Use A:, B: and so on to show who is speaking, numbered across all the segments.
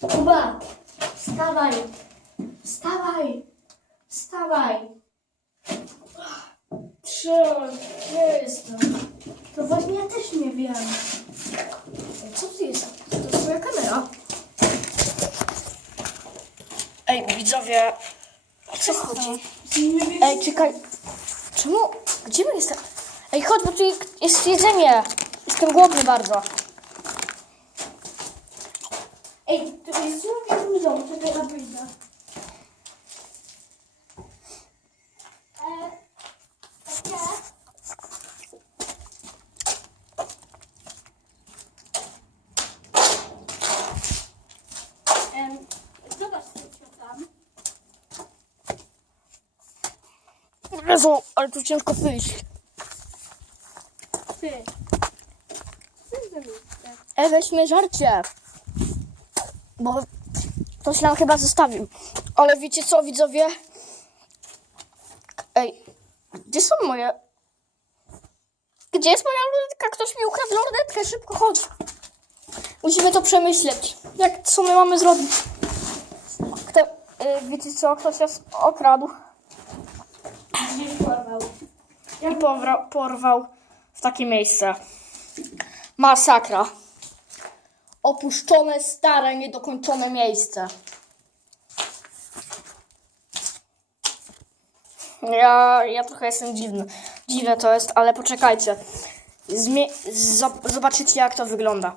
A: Kuba, wstawaj. Wstawaj. Wstawaj. Trzy, gdzie jestem? To właśnie ja też nie wiem. Co tu jest? To jest twoja kamera.
B: Ej, widzowie, o co chodzi? Ej, czekaj. Czemu? Gdzie my jesteśmy? Ej, chodź, bo tu jest jedzenie. Jestem głodny bardzo.
A: Ej, to jest znowu w moim domu, czekaj, ja wyjdę. E, takie? Em, Zobacz, co tam.
B: Jezu, ale tu ciężko wyjść.
A: Ty. Co jest za miejsce?
B: Ej, weźmy żarcie. Bo ktoś nam chyba zostawił. Ale wiecie co, widzowie? Ej, gdzie są moje... Gdzie jest moja lornetka? Ktoś mi ukradł lornetkę, szybko chodź. Musimy to przemyśleć. Jak, co my mamy zrobić? Kto, y, wiecie co, ktoś nas okradł
A: Gdzieś porwał.
B: i porwał, porwał w takie miejsce. Masakra. Opuszczone, stare, niedokończone miejsce. Ja, ja trochę jestem dziwny. Dziwne to jest, ale poczekajcie. Zobaczycie, jak to wygląda.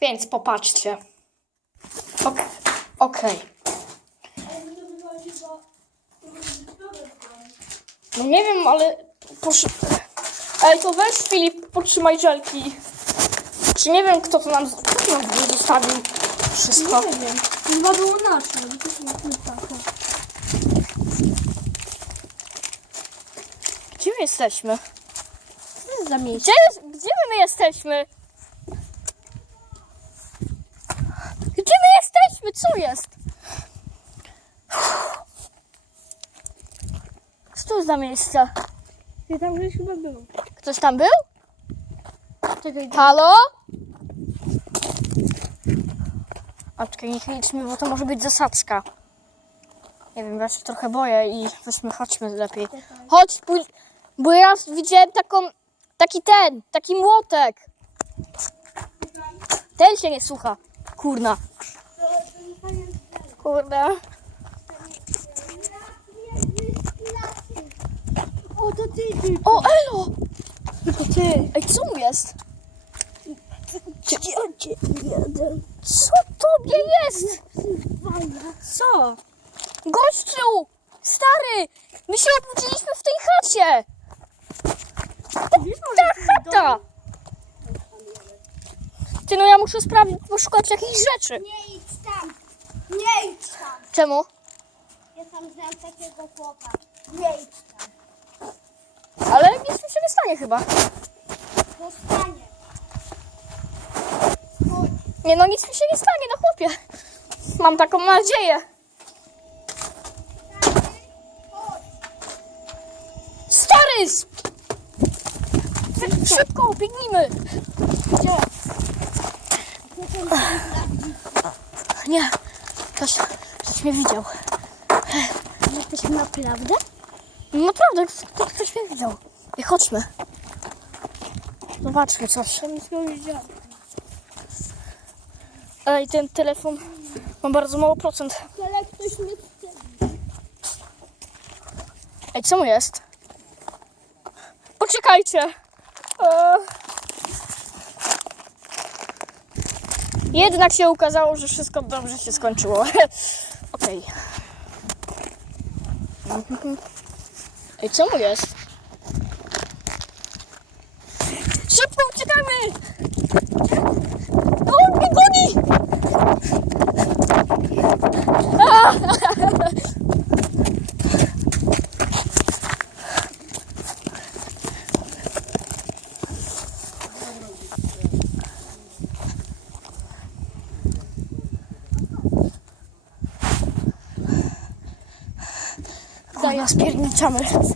B: Więc popatrzcie. Ok-
A: bo...
B: No nie wiem, ale. Proszę. Ej, to weź Filip, potrzymaj żelki. Czy nie wiem, kto to nam, kto to nam zostawił wszystko?
A: Nie wiem. Chyba było nasze, bo to są takie.
B: Gdzie my jesteśmy?
A: Co to jest za miejsce?
B: Gdzie, gdzie my jesteśmy? Gdzie my jesteśmy? Co jest? Co to za miejsce?
A: Ty tam gdzieś chyba był.
B: Ktoś tam był?
A: Czekaj,
B: Halo? A czekaj, nie kliknijmy, bo to może być zasadzka. Nie wiem, ja się trochę boję i weźmy, chodźmy lepiej. Chodź, pój- bo ja widziałem taką, taki ten, taki młotek. Ten się nie słucha. Kurna. Kurde.
A: O, to ty, ty.
B: O, Elo!
A: Tylko ty.
B: Ej, co mu jest? Co tobie jest?
A: Co?
B: Gościu! Stary! My się obudziliśmy w tej chacie! Ta chata! Ty, no ja muszę sprawdzić, poszukać jakichś rzeczy.
C: Nie idź tam! Nie idź tam!
B: Czemu?
C: Ja tam znam takiego chłopa. Nie idź tam.
B: Ale nic mi się nie stanie chyba. Nie no, nic mi się nie stanie, no chłopie. Mam taką nadzieję. Stary! Szybko, biegnijmy! Gdzie? Nie, ktoś, ktoś mnie widział.
A: Jesteś naprawdę?
B: Naprawdę, ktoś, ktoś mnie widział. I chodźmy. Zobaczmy coś.
A: To myśmy widzieli.
B: Ej, ten telefon ma bardzo mało procent. Ej, co mu jest? Poczekajcie. Eee. Jednak się okazało, że wszystko dobrze się skończyło. Okej. Mhm. Ej, co mu jest? Szybko uciekamy! Ayaz birini çamur.